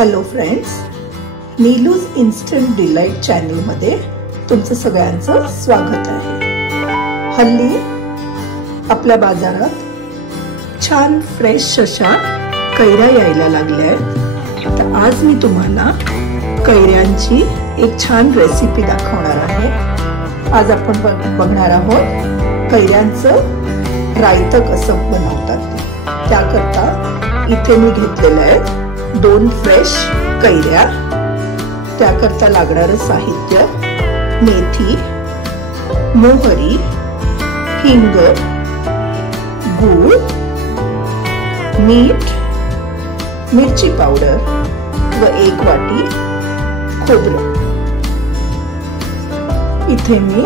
Hello friends, नीलूज instant delight चॅनलमध्ये तुमचं सगळ्यांचं स्वागत आहे। हल्ली आपल्या बाजारात छान फ्रेश अशा कैऱ्या यायला लागल्या आहेत। तर आज मी तुम्हाला कैऱ्यांची एक छान रेसिपी दाखवणार आहे। आज आपण बघणार आहोत कैऱ्यांचं रायतं कसं बनवतात। त्याकरता इथे मी घेतलेलं आहे 2 फ्रेश कैऱ्या। त्याकरता लागणारं साहित्य मेथी, मोहरी, हिंग, गूळ, मीठ, मिरची पावडर व 1 वाटी खोबरं। इथे मी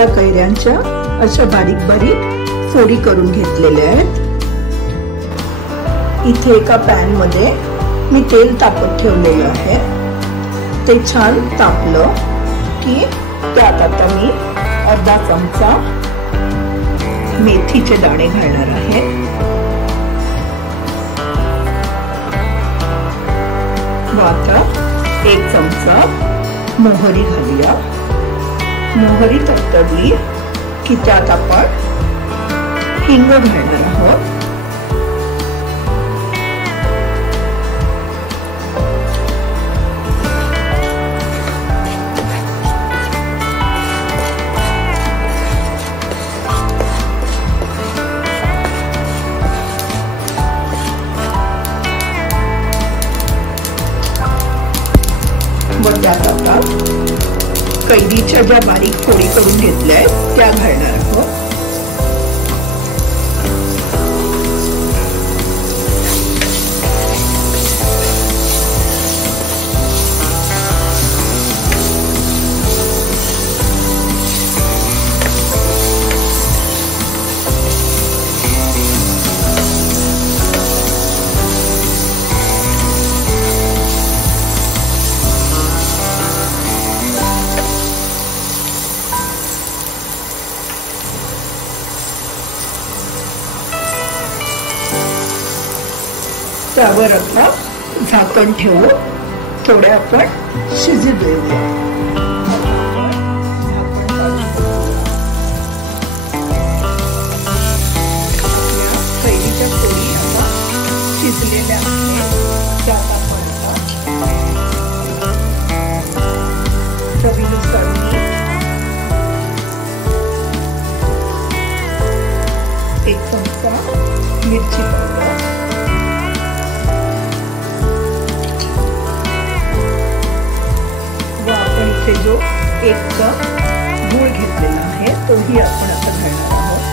या कैऱ्यांच्या अशा बारीक बारीक फोडी करून घेतलेल्या आहेत। इथे एका पॅन मध्ये मी तेल तापत ठेवलेलं आहे। ते छान तापलं की त्यात आता मी अर्धा चमचा मेथीचे दाणे घालणार आहे। आता 1 चमचा मोहरी घालूया। मोहरी तडतडली की त्यात आपण हिंग घालणार आहोत। त्यात आता कैरीच्या ज्या बारीक फोडी करून घेतल्या आहेत त्या घालणार आहोत। त्यावर आता झाकण ठेवून थोडे आपण शिजू देऊया। कैरीच्या फोडी आता शिजलेल्या आहेत। त्यात आपण चवीनुसार मीठ, 1 चमचा मिरची पावडर, जो 1 कप गूळ घेतलेला आहे तोही आपण आता घालणार आहोत।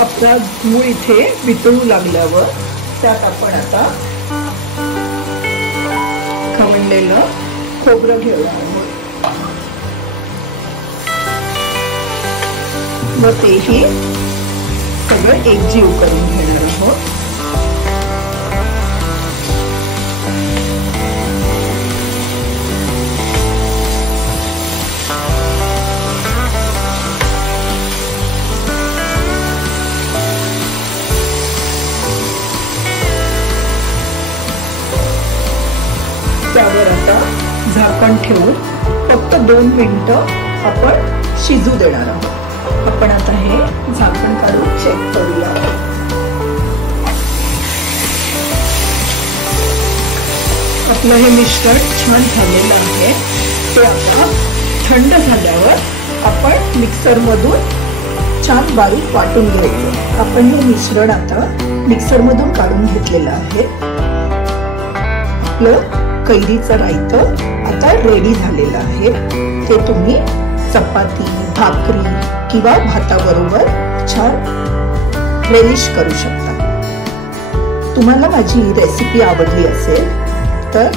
आपला गूळ इथे वितळू लागल्यावर त्यात आपण आता खवणलेलं खोबरं घेणार आहोत व तेही सगळं एकजीव करून घेणार आहोत। त्यावर आता झाकण ठेवून फक्त 2 मिनिटं आपण शिजू देणार आहोत। आपण आता हे झाकण काढून चेक करूया। आपलं हे मिश्रण छान झालेलं आहे। ते आता थंड झाल्यावर आपण मिक्सर मधून छान बारीक वाटून घ्यायचं। आपण हे मिश्रण आता मिक्सर मधून काढून घेतलेलं आहे। आपलं कैरीचं रायतं आता रेडी झालेलं आहे। ते तुम्ही चपाती, भाकरी किंवा भाताबरोबर छान रेलिश करू शकता। तुम्हाला माझी रेसिपी आवडली असेल तर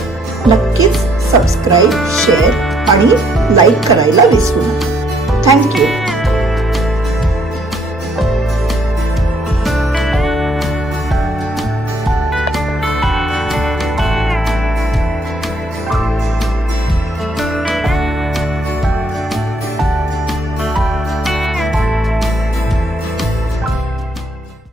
नक्कीच सबस्क्राईब, शेअर आणि लाईक करायला विसरू नका। थँक्यू।